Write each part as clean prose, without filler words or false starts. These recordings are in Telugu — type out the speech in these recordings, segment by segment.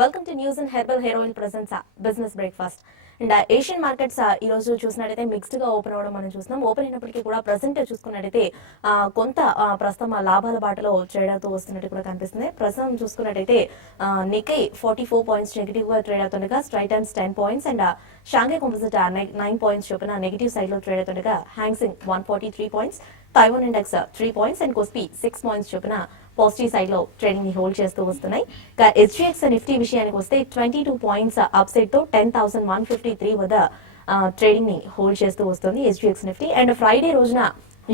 Welcome to news and herbal hair oil presents business breakfast. And Asian markets ఈ రోజు చూసినట్టయితే మిక్స్డ్ గా ఓపెన్ అవ్వడం మనం చూస్తున్నాం. ఓపెన్ అయినప్పటికీ కూడా ప్రెసెంట్ చూసుకున్నట్టయితే కొంత ప్రస్తుతం లాభాల బాటలో ట్రేడ్ అవుతూ వస్తున్నట్టు కూడా కనిపిస్తుంది. ప్రస్తుతం చూసుకున్నట్టయితే నికై 44 పాయింట్స్ నెగిటివ్ గా ట్రేడ్ అవుతుండగా, Straits Times 10 points and Shanghai composite 9 points చొప్పున నెగిటివ్ సైడ్ లో ట్రేడ్ అవుతుండగా, Hang Seng 143 points, Taiwan index 3 points and KOSPI 6 points చొప్పున పాజిటివ్ సైడ్ లో ట్రేడింగ్ ని హోల్డ్ చేస్తూ వస్తున్నాయి. హెచ్డిఎక్స్ నిఫ్టీ విషయానికి వస్తే 22 పాయింట్స్ అప్ సైడ్ తో 10,153 వద్ద ట్రేడింగ్ ని హోల్డ్ చేస్తూ వస్తుంది హెచ్డిఎక్స్ నిఫ్టీ. అండ్ ఫ్రైడే రోజున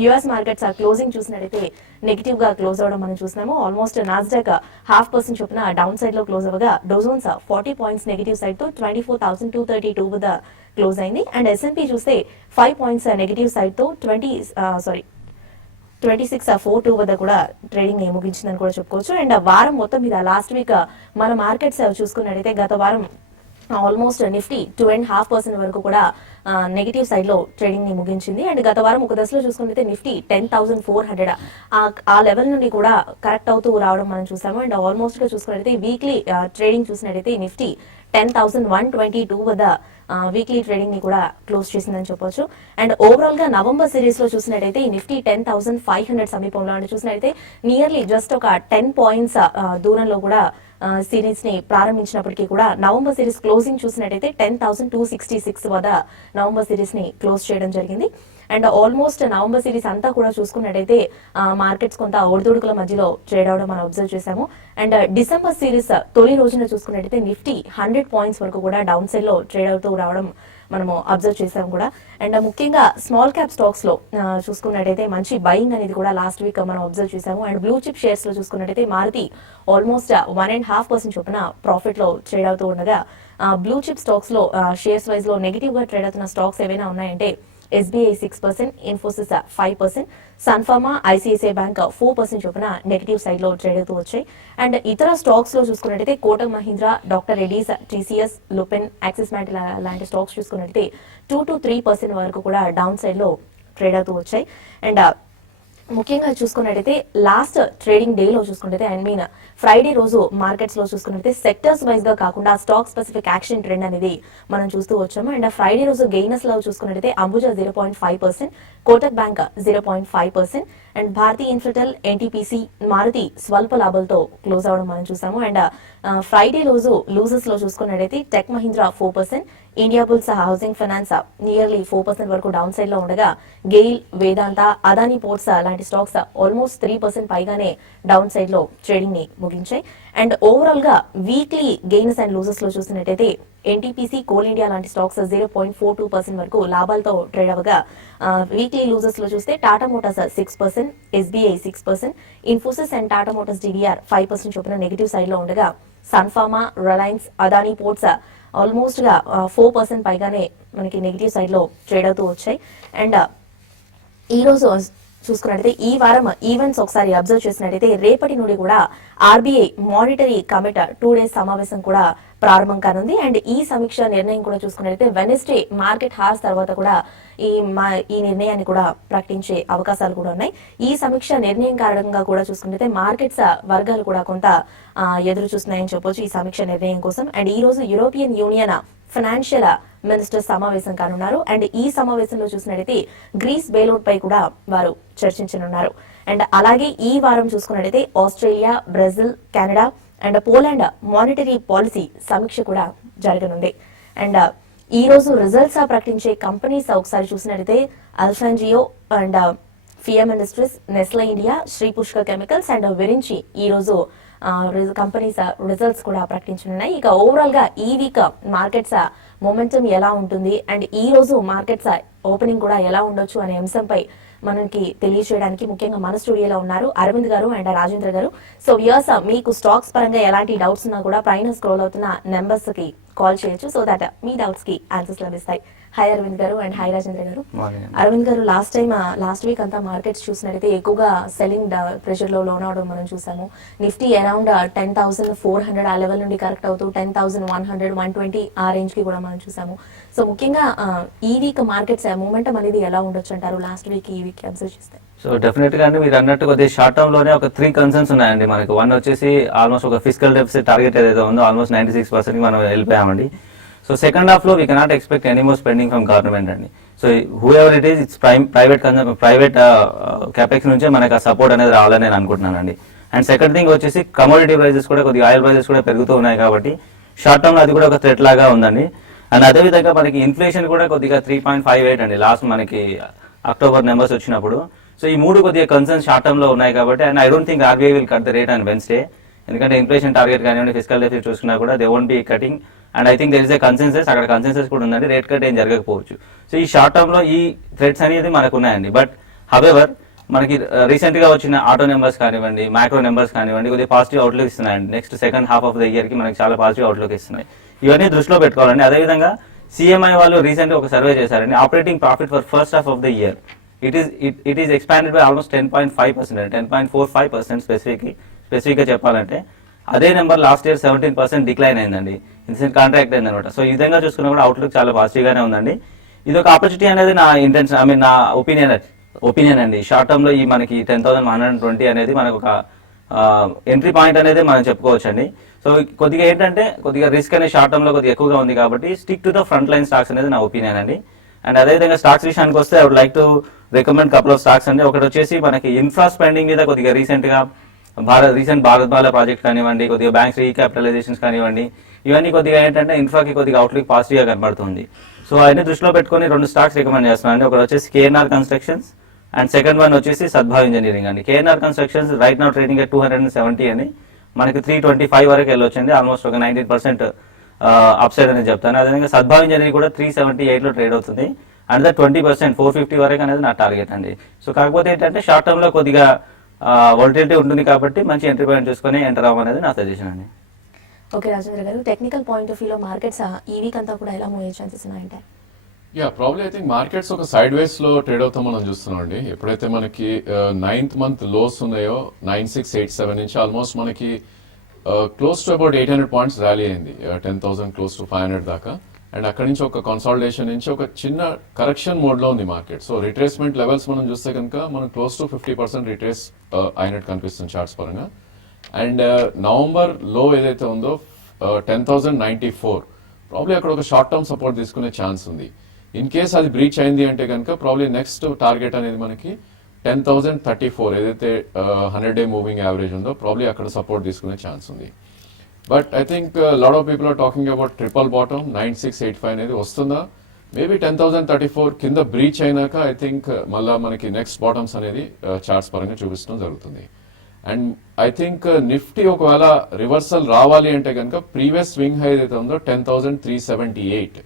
యుఎస్ మార్కెట్స్ క్లోజింగ్ చూసినట్టయితే నెగిటివ్ గా క్లోజ్ అవడం మనం చూస్తున్నాము. ఆల్మోస్ట్ నాస్డాక్ 0.5% చొప్పున డౌన్ సైడ్ లో క్లోజ్ అవ్వగా, డోజోన్స్ 40 పాయింట్స్ నెగిటివ్ సైడ్ తో 24,232 వద్ద క్లోజ్ అయింది. అండ్ ఎస్ఎన్పి చూస్తే 5 పాయింట్స్ నెగిటివ్ సైడ్ తో 2642 వద్ద కూడా ట్రేడింగ్ ని ముగించిందని కూడా చెప్పుకోవచ్చు. అండ్ వారం మొత్తం మీద లాస్ట్ వీక్ మన మార్కెట్స్ చూసుకున్నట్టయితే గత వారం ఆల్మోస్ట్ నిఫ్టీ 2.5% వరకు కూడా నెగిటివ్ సైడ్ లో ట్రేడింగ్ ని ముగించింది. అండ్ గత వారం ఒక దశలో చూసుకున్నట్లయితే నిఫ్టీ 10,400 ఆ లెవెల్ నుండి కూడా కరెక్ట్ అవుతూ రావడం మనం చూసాము. అండ్ ఆల్మోస్ట్ గా చూసుకున్నట్లయితే వీక్లీ ట్రేడింగ్ చూసినట్టయితే నిఫ్టీ 10,122 వద్ద వీక్లీ ట్రేడింగ్ ని కూడా క్లోజ్ చేసిందని చెప్పొచ్చు. అండ్ ఓవరాల్ గా నవంబర్ సిరీస్ లో చూసినట్టయితే ఈ నిఫ్టీ 10,500 సమీపంలో అంటే చూసినట్టయితే నియర్లీ జస్ట్ ఒక 10 పాయింట్స్ దూరంలో కూడా సిరీస్ ని ప్రారంభించినప్పటికీ కూడా నవంబర్ సిరీస్ క్లోజింగ్ చూసినట్టయితే 10,266 వద్ద నవంబర్ సిరీస్ ని క్లోజ్ చేయడం జరిగింది. అండ్ ఆల్మోస్ట్ నవంబర్ సిరీస్ అంతా కూడా చూసుకున్నట్టయితే మార్కెట్స్ కొంత ఒడిదుడుకుల మధ్యలో ట్రేడ్ అవడం మనం అబ్జర్వ్ చేశాము. అండ్ డిసెంబర్ సిరీస్ తొలి రోజున చూసుకున్నట్టయితే నిఫ్టీ 100 పాయింట్స్ వరకు కూడా డౌన్ సైడ్ లో ట్రేడ్ అవుతూ రావడం మనము అబ్జర్వ్ చేసాం కూడా. అండ్ ముఖ్యంగా స్మాల్ క్యాప్ స్టాక్స్ లో చూసుకున్నట్టయితే మంచి బయింగ్ అనేది కూడా లాస్ట్ వీక్ మనం అబ్జర్వ్ చేసాము. అండ్ బ్లూ చిప్ షేర్స్ లో చూసుకున్నట్టయితే మారుతి ఆల్మోస్ట్ 1.5% చొప్పున ప్రాఫిట్ లో ట్రేడ్ అవుతూ ఉండగా, బ్లూ చిప్ స్టాక్స్ లో షేర్స్ వైజ్ లో నెగిటివ్ గా ట్రేడ్ అవుతున్న స్టాక్స్ ఏవైనా ఉన్నాయంటే SBI 6%, Infosys 5%, Sun Pharma, ICICI bank 4% చొప్పున నెగిటివ్ సైడ్ లో ట్రేడ్ అవుతూ వచ్చాయి. అండ్ ఇతర స్టాక్స్ లో చూసుకున్నట్టయితే Kotak Mahindra, doctor Reddy's, TCS, Lupin, Axis bank లాంటి స్టాక్స్ చూసుకున్నట్టయితే 2 to 3% వరకు కూడా డౌన్ సైడ్ లో ట్రేడ్ అవుతూ వచ్చాయి. అండ్ ముఖ్యంగా చూసుకున్నట్టయితే లాస్ట్ ట్రేడింగ్ డే లో చూసుకున్నట్టయితే ఫ్రైడే రోజు మార్కెట్స్ లో చూసుకున్నట్టయితే సెక్టర్స్ వైజ్ గా కాకుండా స్టాక్ స్పెసిఫిక్ యాక్షన్ ట్రెండ్ అనేది మనం చూస్తూ వచ్చాము. అండ్ ఫ్రైడే రోజు గెయినర్స్ లో చూసుకున్నట్టయితే Ambuja 0.5%, Kotak bank 0.5% and Bharti Infratel, NTPC, Maruti స్వల్ప లాభాలతో క్లోజ్ అవడం మనం చూసాము. అండ్ ఫ్రైడే రోజు లూజర్స్ లో చూసుకున్నట్టయితే tech Mahindra 4%, India bulls housing finance nearly 4% వరకు డౌన్ సైడ్ లో ఉండగా, గెయిల్, వేదాంత, అదానీ పోర్ట్స్ లాంటి స్టాక్స్ ఆల్మోస్ట్ 3% పైగానే డౌన్ సైడ్ లో ట్రేడింగ్ ని ముగించాయి. అండ్ ఓవరాల్ గా వీక్లీ గెయిన్స్ అండ్ లూజర్స్ లో చూసినట్టయితే ఎన్టీపీసీ, కోల్ ఇండియా లాంటి స్టాక్స్ 0.42% వరకు లాభాలతో ట్రేడ్ అవ్వగా, వీక్లీ లూజర్స్ లో చూస్తే Tata Motors 6%, SBI 6%, Infosys and Tata Motors DVR 5% చొప్పున నెగిటివ్ సైడ్ లో ఉండగా, Sun Pharma, Reliance, Adani ports almost గా 4% పైగానే మనకి నెగిటివ్ సైడ్ లో ట్రేడ్ అవుతూ వచ్చాయి. అండ్ ఈ రోజు చూసుకున్నట్టయితే ఈ వారం ఈవెంట్స్ ఒకసారి అబ్జర్వ్ చేసినట్టయితే రేపటి నుండి కూడా RBI మానిటరీ కమిటీ 2 days సమావేశం కూడా ప్రారంభం కానుంది. అండ్ ఈ సమీక్ష నిర్ణయం కూడా చూసుకున్నట్టయితే వెనస్డే మార్కెట్ హార్స్ తర్వాత కూడా ఈ నిర్ణయాన్ని కూడా ప్రకటించే అవకాశాలు కూడా ఉన్నాయి. ఈ సమీక్ష నిర్ణయం కారణంగా కూడా చూసుకుంటే మార్కెట్స్ వర్గాలు కూడా కొంత ఎదురు చూస్తున్నాయని చెప్పొచ్చు ఈ సమీక్ష నిర్ణయం కోసం. అండ్ ఈ రోజు యూరోపియన్ యూనియన్ ఫైనాన్షియల్ మినిస్టర్ సమావేశం కానున్నారు. అండ్ ఈ సమావేశంలో చూసినట్టయితే గ్రీస్ బెయిల్అవుట్ పై కూడా వారు చర్చించనున్నారు. అండ్ అలాగే ఈ వారం చూసుకున్నట్టయితే Australia, Brazil, Canada and Poland monetary policy సమీక్ష కూడా జరగనుంది. అండ్ ఈ రోజు రిజల్ట్స్ ప్రకటించే కంపెనీస్ ఒకసారి చూసినట్టయితే Alphageo and FIEM industries, Nestle India, Shree Pushkar chemicals and Virinchi ఈ రోజు కంపెనీస్ రిజల్ట్స్ కూడా ప్రకటించనున్నాయి. ఇక ఓవరాల్ గా ఈ వీక్ మార్కెట్స్ మొమెంటం ఎలా ఉంటుంది అండ్ ఈ రోజు మార్కెట్స్ ఓపెనింగ్ కూడా ఎలా ఉండొచ్చు అనే అంశంపై మనకి తెలియజేయడానికి ముఖ్యంగా మన స్టూడియోలో ఉన్నారు అరవింద్ గారు అండ్ రాజేంద్ర గారు. సో వ్యూయర్స్, మీకు స్టాక్స్ పరంగా ఎలాంటి డౌట్స్ ఉన్నా కూడా పైన స్క్రోల్ అవుతున్న నెంబర్స్ కి కాల్ చేయొచ్చు, సో దట్ మీ డౌట్స్ కి ఆన్సర్స్ లభిస్తాయి. హాయ్ అరవింద్ గారు అండ్ హాయ్ రాజేంద్ర గారు. అరవింద్ గారు, లాస్ట్ వీక్ అంతా మార్కెట్స్ చూసినట్టయితే ఎక్కువగా సెల్లింగ్ ప్రెషర్ లో లోన్ అవడం మనం చూసాము. నిఫ్టీ అరౌండ్ 10,400 ఆ లెవెల్ నుండి కరెక్ట్ అవుతూ 10,100, 120 ఆ రేంజ్ కి కూడా మనం చూసాము. సో ముఖ్యంగా ఈ వీక్ మార్కెట్స్ మూమెంటం అనేది ఎలా ఉండొచ్చు అంటారు లాస్ట్ వీక్ ఈ వీక్ అబ్జర్వ్ చేస్తే? సో డెఫినెట్గా అండి మీరు అన్నట్టు కొద్దిగా షార్ట్ టర్మ్లోనే ఒక 3 కన్సర్న్స్ ఉన్నాయండి మనకు. వన్ వచ్చేసి ఆల్మోస్ట్ ఒక ఫిజికల్ డెఫిసిట్ టార్గెట్ ఏదైతే ఉందో ఆల్మోస్ట్ 96% మనం వెళ్ళిపోయామండి. సో సెకండ్ హాఫ్లో we cannot expect any more spending from government అండి. So whoever it is it's private capex నుంచే మనకు ఆ సపోర్ట్ అనేది రావాలని నేను అనుకుంటున్నానండి. అండ్ సెకండ్ థింగ్ వచ్చేసి కమోడిటీ ప్రైజెస్ కూడా కొద్దిగా ఆయిల్ ప్రైజెస్ కూడా పెరుగుతూ ఉన్నాయి కాబట్టి షార్ట్ టర్మ్లో అది కూడా ఒక థ్రెట్ లాగా ఉందండి. అండ్ అదేవిధంగా మనకి ఇన్ఫ్లేషన్ కూడా కొద్దిగా 3.58 అండి లాస్ట్ మనకి అక్టోబర్ నెంబర్స్ వచ్చినప్పుడు. సో ఈ 3 కొద్దిగా కన్సర్న్స్ షార్ట్ టర్మ్లో ఉన్నాయి కాబట్టి, and I don't think RBI will cut the rate and Wednesday, ఎందుకంటే ఇన్ఫ్లేషన్ టార్గెట్ కానివ్వండి ఫిజికల్ డెఫిసిట్ చూసుకున్నా కూడా they won't be cutting. And I think there is a consensus, అక్కడ కన్సెన్సెస్ కూడా ఉందండి, రేట్ కట్ ఏం జరగకపోవచ్చు. సో ఈ షార్ట్ టర్మ్లో ఈ థ్రెట్స్ అనేది మనకు ఉన్నాయండి. బట్ హవెవర్ మనకి రీసెంట్గా వచ్చిన ఆటో నెంబర్స్ కానివ్వండి, మ్యాక్రో నెంబర్స్ కానివ్వండి కొద్దిగా పాజిటివ్ అవుట్లుక్ ఇస్తున్నాయండి. Next second half of the ఇయర్కి మనకి చాలా పాజిటివ్ అవుట్లుక్ ఇస్తున్నాయి. ఇవన్నీ దృష్టిలో పెట్టుకోవాలండి. అదేవిధంగా సిఎంఐ వాళ్ళు రీసెంట్గా ఒక సర్వే చేశారండి. Operating profit for first half of the year it is expanded by almost 10.5%, 10.45% స్పెసిఫిక్గా చెప్పాలంటే. అదే నెంబర్ లాస్ట్ ఇయర్ 17% డిక్లైన్ అయిందండి, ఇన్సెంట్ కాంట్రాక్ట్ అయింది అనమాట. సో ఈ విధంగా చూసుకున్నా కూడా అవుట్లుక్ చాలా పాజిటివ్గానే ఉందండి. ఇది ఒక ఆపర్చునిటీ అనేది నా ఇంటెన్షన్, ఐ మీన్ నా ఒపీనియన్ అండి. షార్ట్ టర్మ్లో ఈ మనకి 10,120 అనేది మనకు ఒక ఎంట్రీ పాయింట్ అనేది మనం చెప్పుకోవచ్చు అండి. సో కొద్దిగా ఏంటంటే కొద్దిగా రిస్క్ అనేది షార్ట్ టర్మ్లో కొద్దిగా ఎక్కువగా ఉంది కాబట్టి stick to the front line stocks అనేది నా ఒపీనియన్ అండి. అండ్ అదేవిధంగా స్టాక్స్ విషయానికి వస్తే I would like to recommend couple of stocks అండి. ఒకటి వచ్చేసి మనకి ఇన్ఫ్రా స్పెండింగ్ మీద కొద్దిగా రీసెంట్గా భారత్ బాల ప్రాజెక్ట్ కానివ్వండి, కొద్దిగా బ్యాంక్స్ రీక్యాపిటలైజేషన్స్ కానివ్వండి, ఇవన్నీ కొద్దిగా ఏంటంటే ఇన్ఫ్రాకి కొద్దిగా అవుట్లుక్ పాజిటివ్గా కనబడుతుంది. సో అవన్నీ దృష్టిలో పెట్టుకొని 2 స్టాక్స్ రికమెండ్ చేస్తున్నాను అండి. ఒకటి వచ్చేసి KNR constructions and second one వచ్చేసి సద్భావ్ ఇంజనీరింగ్ అండి. KNR constructions right now trading at 270 అని మనకి 325 వరకు వెళ్ళొచ్చండి, ఆల్మోస్ట్ ఒక 19% అప్సైడ్ అని చెప్తాను. అదేవిధంగా సద్భావ్ ఇంజనీరింగ్ కూడా 378లో ట్రేడ్ అవుతుంది. అండ్ 20% 450 వరకు అనేది నా టార్గెట్ అండి. సో కాకపోతే ఏంటంటే షార్ట్ టర్మ్లో కొద్దిగా వాలటిలిటీ ఉంటుంది కాబట్టి మంచి ఎంట్రీ పాయింట్ చూసుకొని ఎంటర్ అవ్వమనేది నా సజెషన్ అండి. ఓకే రాజేంద్ర గారు, టెక్నికల్ పాయింట్ ఆఫ్ వ్యూలో మార్కెట్స్ ఈ వీక్ అంతా కూడా ఎలా మూవ్ అయ్యే ఛాన్సెస్ ఉన్నాయంటే? ప్రాబ్లీ ఐ థింక్ మార్కెట్స్ ఒక సైడ్ వేస్ లో ట్రేడ్ అవుతాం మనం చూస్తున్నాం అండి. ఎప్పుడైతే మనకి 9th మంత్ లోస్ ఉన్నాయో 9687 నుంచి ఆల్మోస్ట్ మనకి close to about 800 points rally అయింది, 10,000 క్లోజ్ టు 500 దాకా. అండ్ అక్కడి నుంచి ఒక కన్సాలిడేషన్ నుంచి ఒక చిన్న కరెక్షన్ మోడ్ లో ఉంది మార్కెట్. సో రిట్రేస్మెంట్ లెవెల్స్ మనం చూస్తే కనుక మనం క్లోజ్ టు 50% రిట్రేస్ అయినట్టు కనిపిస్తుంది చార్ట్స్ పరంగా. అండ్ నవంబర్ లో ఏదైతే ఉందో 10,094 ప్రాబ్లీ అక్కడ ఒక షార్ట్ టర్మ్ సపోర్ట్ తీసుకునే ఛాన్స్ ఉంది. ఇన్ కేస్ అది బ్రీచ్ అయింది అంటే కనుక ప్రాబ్లీ నెక్స్ట్ టార్గెట్ అనేది మనకి 10,034 ఏదైతే 100-డే మూవింగ్ యావరేజ్ ఉందో ప్రాబ్లీ అక్కడ సపోర్ట్ తీసుకునే ఛాన్స్ ఉంది. But I think lot of people are talking about triple bottom 9685 అనేది వస్తుందా, మేబీ 10,034 కింద బ్రీచ్ అయినాక ఐ థింక్ మళ్ళీ మనకి నెక్స్ట్ బాటమ్స్ అనేది చార్ట్స్ పరంగా చూపించడం జరుగుతుంది. అండ్ ఐ థింక్ నిఫ్టీ ఒకవేళ రివర్సల్ రావాలి అంటే కనుక ప్రీవియస్ స్వింగ్ హై ఏదైతే ఉందో 10,378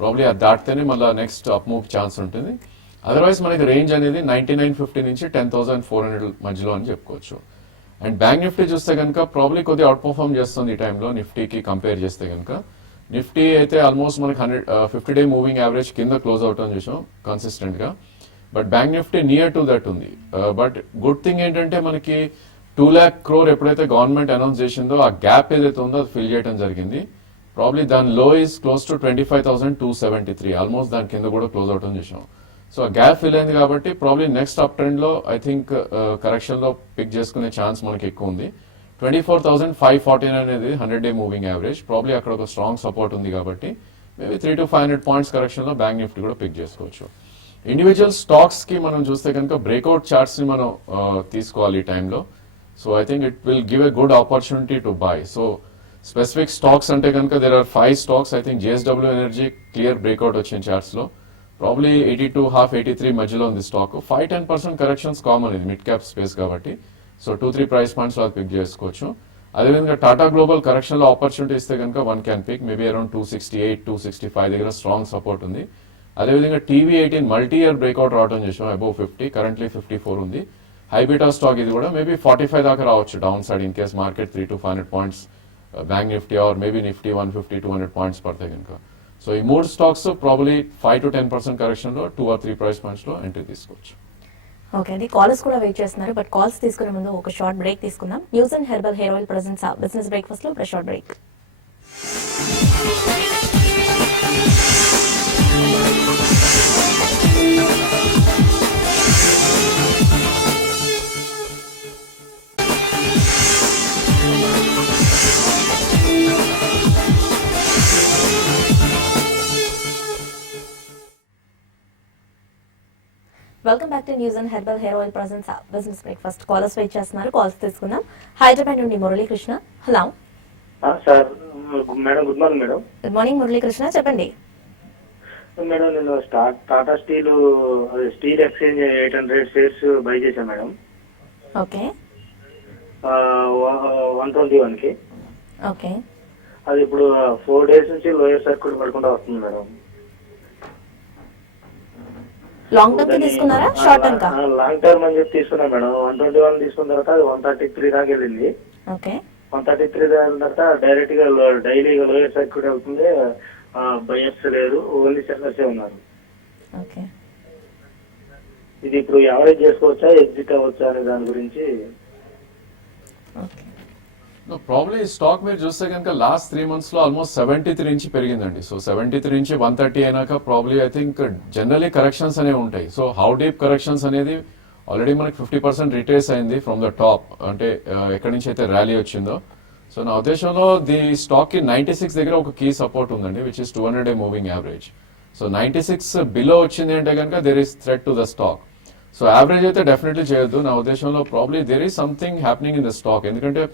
ప్రాబ్లీ అది దాటితేనే మళ్ళీ నెక్స్ట్ అప్ మూవ్ ఛాన్స్ ఉంటుంది. అదర్వైజ్ మనకి రేంజ్ అనేది 9950 నుంచి 10,400 మధ్యలో అని చెప్పుకోవచ్చు. అండ్ బ్యాంక్ నిఫ్టీ చూస్తే కనుక ప్రాబ్లీ కొద్దిగా అవుట్ పర్ఫార్మ్ చేస్తుంది ఈ టైంలో నిఫ్టీకి కంపేర్ చేస్తే కనుక. నిఫ్టీ అయితే ఆల్మోస్ట్ మనకి 50-డే మూవింగ్ యావరేజ్ కింద క్లోజ్ అవుట్ అని చూసాం కన్సిస్టెంట్ గా. But bank Nifty near to that ఉంది. బట్ గుడ్ థింగ్ ఏంటంటే మనకి 2 lakh crore ఎప్పుడైతే గవర్నమెంట్ అనౌన్స్ చేసిందో ఆ గ్యాప్ ఏదైతే ఉందో అది ఫిల్ చేయడం జరిగింది. ప్రాబ్లీ దాని లో ఇస్ క్లోజ్ టు 25,273, ఆల్మోస్ట్ దాని కింద కూడా క్లోజ్ అవుట్ అని చూసాం. సో ఆ గ్యాప్ ఫిల్ అయింది కాబట్టి ప్రాబ్లీ నెక్స్ట్ అప్ ట్రెండ్ లో ఐ థింక్ కరెక్షన్ లో పిక్ చేసుకునే ఛాన్స్ మనకి ఎక్కువ ఉంది. 24,549 అనేది 100-డే మూవింగ్ యావరేజ్, ప్రాబ్లీ అక్కడ ఒక స్ట్రాంగ్ సపోర్ట్ ఉంది కాబట్టి మేబీ 300 to 500 పాయింట్స్ కరెక్షన్ లో బ్యాంక్ నిఫ్టీ కూడా పిక్ చేసుకోవచ్చు. ఇండివిజువల్ స్టాక్స్ కి మనం చూస్తే కనుక బ్రేక్అవుట్ చార్ట్స్ ని మనం తీసుకోవాలి ఈ టైంలో. So I think it will give a good opportunity to buy. So specific stocks అంటే కనుక there are 5 stocks. I think JSW energy clear breakout వచ్చిన చార్ట్స్ లో ప్రాబ్లీ 82.5-83 మధ్యలో ఉంది స్టాక్. 5-10% కరెక్షన్స్ కామన్, ఇది మిడ్ క్యాప్ స్పేస్ కాబట్టి. సో 2-3 ప్రైస్ పాయింట్స్ లో పిక్ చేసుకోవచ్చు. అదేవిధంగా టాటా గ్లోబల్ కరెక్షన్ లో ఆపర్చునిటీ ఇస్తే కనుక 1 can పిక్ మేబీ అరౌండ్ 268-265 దగ్గర స్ట్రాంగ్ సపోర్ట్ ఉంది. అదేవిధంగా TV18 మల్టీ ఇయర్ బ్రేక్అవుట్ రావడం చేసాం అబౌవ్ 50, కరెంట్లీ 54 ఉంది. హైబీటా స్టాక్ ఇది కూడా మేబీ 45 దాకా రావచ్చు down side in case market 300 to 500 points bank Nifty or maybe Nifty 150-200 points పడతాయి కనుక. సో ఈ 3 స్టాక్స్ ప్రాబ్లీ 5-10% కరెక్షన్ లో 2 or 3 ప్రైస్ పాయింట్స్ లో ఎంట్రీ తీసుకోవచ్చు. ఓకే అండి, కాలర్స్ కూడా వెయిట్ చేస్తున్నారు. బట్ కాల్స్ తీసుకునే ముందు ఒక షార్ట్ బ్రేక్ తీసుకుందాం. News and herbal hair oil presents business breakfast లో short break. Welcome back to news and herbal hair oil presents business breakfast callers wait చేస్తున్నారు. కాల్స్ తీసుకుందాం. హైదరాబాద్ నుండి Muralikrishna. Hello sir madam, good morning madam. Good morning Muralikrishna, చెప్పండి. మేడం నేను Tata steel steel exchange 800 shares by చేశాను మేడం. ఓకే 121కి. ఓకే అది ఇప్పుడు 4 days నుంచి లోయర్ సర్క్యూట్ పడుకుంటూ వస్తుంది మేడం. లాంగ్ టర్మ్ కి తీసుకున్నారా, షార్ట్ టర్మ్ కా? లాంగ్ టర్మ్ అని చెప్పి తీసుకున్నా మేడం. 121 తీసుకున్న తర్వాత అది 133 దాకా వెళ్ళింది. ఓకే 133 దాకా వెళ్ళిన తర్వాత డైరెక్ట్ గా డైలీ లోయర్ సర్క్యూట్ అవుతుంది. బయర్స్ లేదు, ఓన్లీ సెల్లర్సే ఉన్నారు. ఓకే ఇది ఇప్పుడు యావరేజ్ చేసుకోవచ్చా, ఎగ్జిట్ అవ్వచ్చా అనే దాని గురించి. ఓకే ప్రాబ్లీ ఈ స్టాక్ మీరు చూస్తే కనుక లాస్ట్ 3 months లో ఆల్మోస్ట్ 73 నుంచి పెరిగిందండి. సో 73 నుంచి 130 అయినాక probably I think generally corrections అనేవి ఉంటాయి. సో హౌ డీప్ కరెక్షన్స్ అనేది ఆల్రెడీ మనకి 50% రిట్రేస్ అయింది ఫ్రమ్ ద టాప్, అంటే ఎక్కడి నుంచి అయితే ర్యాలీ వచ్చిందో. సో నా ఉద్దేశంలో ది స్టాక్ కి 96 దగ్గర ఒక కీ సపోర్ట్ ఉందండి, which is 200-day moving average. So 96 below వచ్చింది అంటే కనుక there is threat to the stock. So average అయితే డెఫినెట్లీ చేయొద్దు. నా ఉద్దేశంలో probably there is something happening in the stock, ఎందుకంటే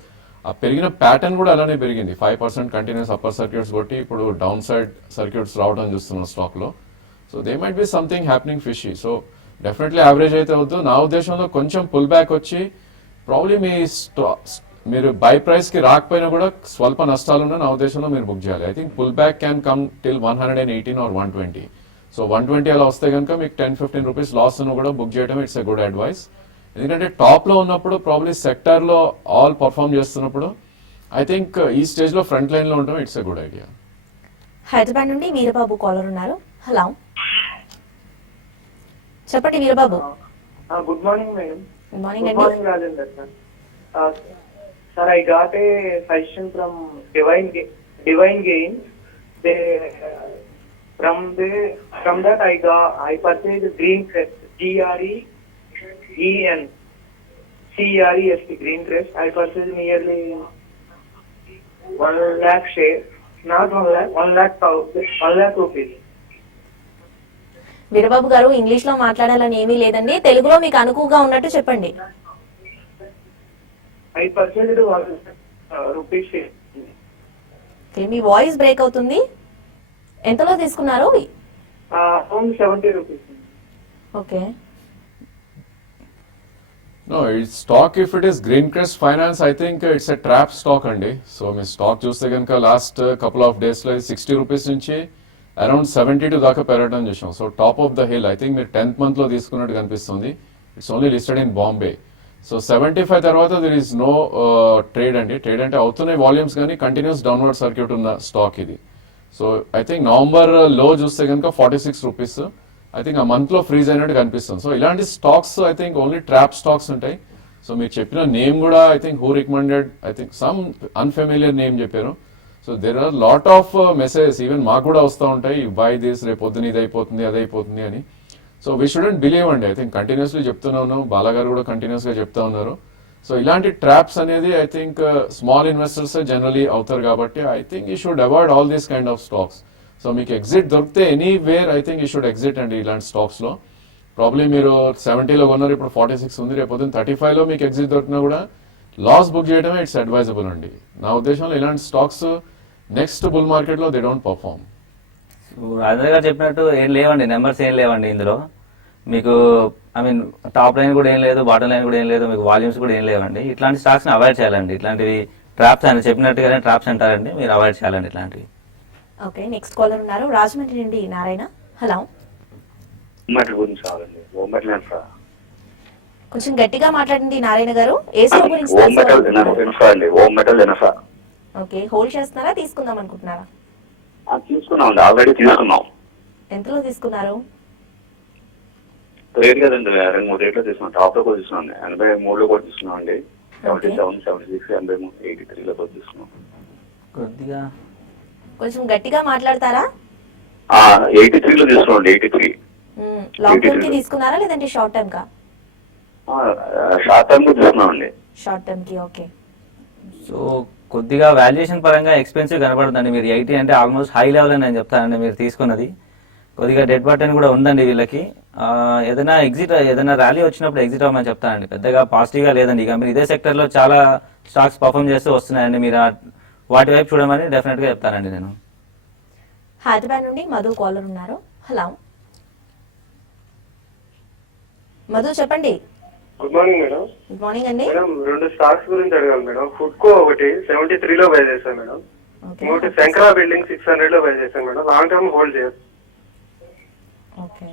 ఆ పెరిగిన ప్యాటర్న్ కూడా అలానే పెరిగింది. 5% కంటిన్యూస్ అప్పర్ సర్క్యూట్స్ కొట్టి ఇప్పుడు డౌన్ సైడ్ సర్క్యూట్స్ రావడం చూస్తున్నాం స్టాక్ లో. So they might be something happening fishy. So definitely average అయితే వద్దు. నా ఉద్దేశంలో కొంచెం పుల్ బ్యాక్ వచ్చి ప్రాబ్లీ మీరు బై ప్రైస్ కి రాకపోయినా కూడా స్వల్ప నష్టాలున్నా నా ఉద్దేశంలో మీరు బుక్ చేయాలి. I think pull back can come till 118 or 120. So 120 అలా వస్తే కనుక మీకు 10-15 రూపీస్ లాస్ కూడా బుక్ చేయడం ఇట్స్ ఎ గుడ్ అడ్వైస్. ఎందుకంటే టాప్ లో ఉన్నప్పుడు ప్రాబ్లీ సెక్టర్ లో ఆల్ పర్ఫార్మ్ చేస్తున్నప్పుడు ఐ థింక్ ఈ స్టేజ్ లో ఫ్రంట్ లైన్ లో ఉండడం it's a good idea. Hyderabad నుండి వీరబాబు కాలర్ ఉన్నారు. హలో చెప్పండి Veerababu. Good morning madam. Good morning Good అండి. morning, Rajendra sir. Sir, I got a suggestion from Divine Gains. They from that I purchased Green Crest, GRENCREST Green Crest. I purchased nearly 1 lakh share, not 1 lakh, 1 lakh rupees. Veerababu గారు, ఇంగ్లీష్ లో మాట్లాడాలని ఏమీ లేదండి, తెలుగులో మీకు అనుకువగా ఉన్నట్టు చెప్పండి. I purchased 1 lakh rupees share. Okay, me voice break అవుతుంది. ఎంతలో తీసుకున్నారు? Around 70 rupees. Okay No, it's stock if it is Greencrest Finance, I think it's a trap stock అండి. సో మీ స్టాక్ చూస్తే కనుక లాస్ట్ couple of days లో 60 రూపీస్ నుంచి అరౌండ్ 72 దాకా పెరగడం చూసాం. So top of the hill I think మీరు 10th month లో తీసుకున్నట్టు కనిపిస్తుంది. It's only listed in Bombay. So 75 తర్వాత దర్ ఈస్ నో ట్రేడ్ అండి. ట్రేడ్ అంటే అవుతున్నాయి వాల్యూమ్స్, కానీ కంటిన్యూస్ డౌన్వర్డ్ సర్క్యూట్ ఉన్న స్టాక్ ఇది. సో ఐ థింక్ నవంబర్ లో చూస్తే కనుక 46 రూపీస్ ఐ థింక్ ఆ మంత్ లో ఫ్రీజ్ అయినట్టు కనిపిస్తుంది. సో ఇలాంటి stocks I think only trap stocks ఉంటాయి. సో మీరు చెప్పిన నేమ్ కూడా I think who recommended, I think some unfamiliar name చెప్పారు. So there are lot of messages even మాకు కూడా వస్తూ ఉంటాయి, బై దిస్, రేపు పొద్దున ఇది అయిపోతుంది అది అయిపోతుంది అని. సో వీ షుడెంట్ బిలీవ్ అండి. ఐ థింక్ కంటిన్యూస్లీ చెప్తూనే ఉన్నాం, బాలాగారు కూడా కంటిన్యూస్ గా చెప్తా ఉన్నారు. సో ఇలాంటి ట్రాప్స్ అనేది I think small investors generally అవుతారు కాబట్టి I think you should avoid all these kind of stocks. So మీకు ఎగ్జిట్ దొరికితే anywhere I think you should exit అండి ఇలాంటి స్టాక్స్ లో. ప్రాబ్లీ మీరు 70లో కొన్నారు, ఇప్పుడు 46 ఉంది, రేపు పొద్దున్న 35లో మీకు ఎగ్జిట్ దొరికినా కూడా లాస్ బుక్ చేయడమే ఇట్స్ అడ్వైజబుల్ అండి. నా ఉద్దేశంలో ఇలాంటి స్టాక్స్ నెక్స్ట్ బుల్ మార్కెట్ లో they don't perform. So Rajendra గారు చెప్పినట్టు ఏం లేవండి, నెంబర్స్ ఏం లేవండి ఇందులో. మీకు ఐ మీన్ టాప్ లైన్ కూడా ఏం లేదు, బాటమ్ లైన్ కూడా ఏం లేదు, మీకు వాల్యూమ్స్ కూడా ఏం లేవండి. ఇట్లాంటి స్టాక్స్ని అవాయిడ్ చేయాలండి. ఇట్లాంటివి ట్రాప్స్ అని చెప్పినట్టుగానే ట్రాప్స్ అంటారండి, మీరు అవాయిడ్ చేయాలండి ఇట్లాంటివి. ఓకే, నెక్స్ట్ కాలర్ ఉన్నారు. రాజమండ్రి నుండి నారాయణ. హలో మెటల్ గురించి కావాలండి. ఓ మెటల్ ఎంత? కొంచెం గట్టిగా మాట్లాడండి నారాయణ గారు. ఏ స్టాక్ గురించి ఓ మెటల్ తెలుసుకోవాలనుకుంటున్నారు? ఎనఫా అండి. ఓ మెటల్ ఎనఫా. ఓకే, హోల్డ్ చేస్తున్నారా, తీసుకుందాం అనుకుంటున్నారా? తీసుకున్నాం, ఆల్రెడీ తీసుకున్నాం. ఎంతలో తీసుకున్నారు? రేట్ కదండి, 2-3 రేట్లో తీసుకున్నాం. టాప్ లో కూడా తీసుకున్నాం, 83లో కూడా తీసుకున్నాం అండి. 77, 76, 83, 83లో కూడా తీసుకున్నాం. కొద్దిగా కొంచెం గట్టిగా మాట్లాడతారా? 83లో తీసుకున్నాం. 83 లాంగ్ టర్మ్ కి తీసుకున్నారా లేదంటే షార్ట్ టర్మ్ కా? షార్ట్ టర్మ్ తీసుకున్నాం అండి. షార్ట్ టర్మ్ కి. ఓకే, సో కొద్దిగా వాల్యుయేషన్ పరంగా ఎక్స్పెన్సివ్ కనబడుతుందండి. మీరు 80 అంటే ఆల్మోస్ట్ హై లెవెల్ అని నేను చెప్తానండి మీరు తీసుకున్నది. కొద్దిగా డెడ్ బటన్ కూడా ఉందండి వీళ్ళకి. ఏదైనా ర్యాలీ వచ్చినప్పుడు ఎగ్జిట్ అవ్వమని చెప్తానండి. పెద్దగా పాజిటివ్గా లేదండి. ఇక మీరు ఇదే సెక్టర్లో చాలా స్టాక్స్ పర్ఫామ్ చేస్తూ వస్తున్నాయండి. మీరు వాటి వైపు చూడమని డెఫినెట్గా చెప్తానండి నేను. హైదరాబాద్ నుండి మధు కాలర్ ఉన్నారు. హలో మధు, చెప్పండి. Good morning madam. Good morning అండి. మేడం 2 స్టాక్స్ గురించి అడగాలి మేడం. ఫుడ్కో ఒకటి 73 లో బై చేశాను మేడం. ఓకే ఇంకోటి శంకరా బిల్డింగ్ 600 లో బై చేశాను మేడం. లాంగ్ టర్మ్ హోల్డ్ చేయాలి. ఓకే,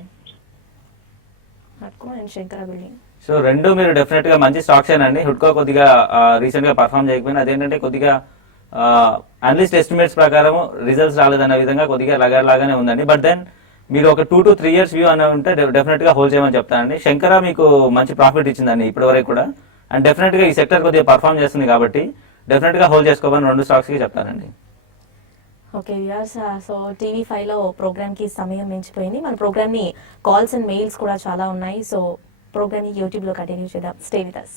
హట్కో అండ్ శంకరా బిల్డింగ్. సో రెండు మీరు డెఫినెట్గా మంచి స్టాక్స్ ఏనండి. హుడ్కో కొద్దిగా రీసెంట్గా పర్ఫామ్ చేయకపోయినా అదేంటంటే కొద్దిగా అనలిస్ట్ ఎస్టిమేట్స్ ప్రకారం రిజల్ట్స్ రాలేదన్న విధంగా కొద్దిగా లాగానే ఉందండి. బట్ దెన్ మీరు ఒక 2 to 3 years వ్యూ అని ఉంటే డెఫినెట్గా హోల్డ్ చేయమని చెప్తానండి. శంకరా మీకు మంచి ప్రాఫిట్ ఇచ్చిందండి ఇప్పటివరకు కూడా. అండ్ డెఫినెట్గా ఈ సెక్టర్ కొద్దిగా పర్ఫామ్ చేస్తుంది కాబట్టి డెఫినెట్గా హోల్డ్ చేసుకోమని 2 స్టాక్స్కి చెప్తానండి. ఓకే వ్యూయర్స్, సో TV5లో ప్రోగ్రామ్కి సమయం మించిపోయింది. మన ప్రోగ్రామ్ని కాల్స్ అండ్ మెయిల్స్ కూడా చాలా ఉన్నాయి. సో ప్రోగ్రామ్ని యూట్యూబ్లో కంటిన్యూ చేద్దాం. Stay with us.